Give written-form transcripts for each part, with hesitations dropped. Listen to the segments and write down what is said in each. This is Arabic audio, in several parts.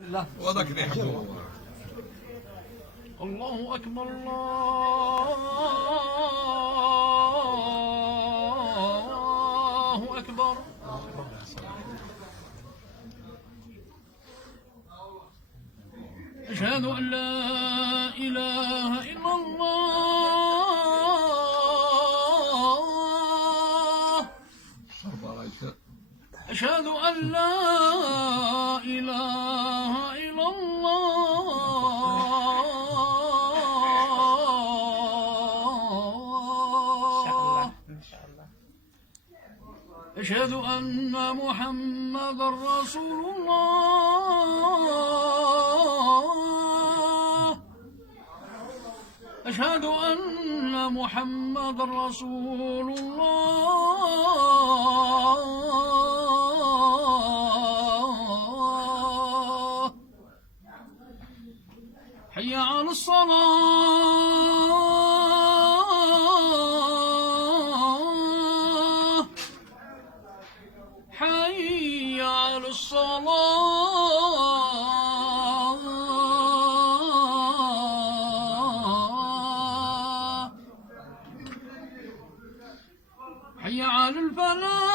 لا وضعك يحكوا الله أكبر الله أكبر. أشهد أن لا إله إلا الله. أشهد أن لا إله إلا الله. أشهد أن محمد رسول الله. أشهد أن محمد رسول الله. حي على الصلاة. حي على الصلاة. حي على الفلاح.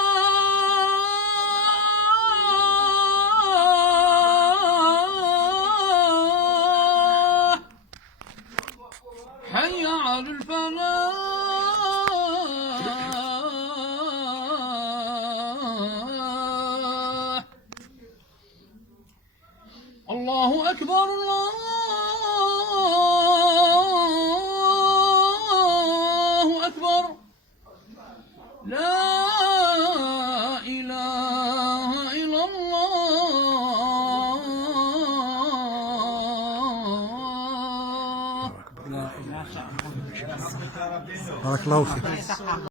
حي على الفلاح. الله أكبر الله أكبر. لا إله إلا الله. بارك الله فيك.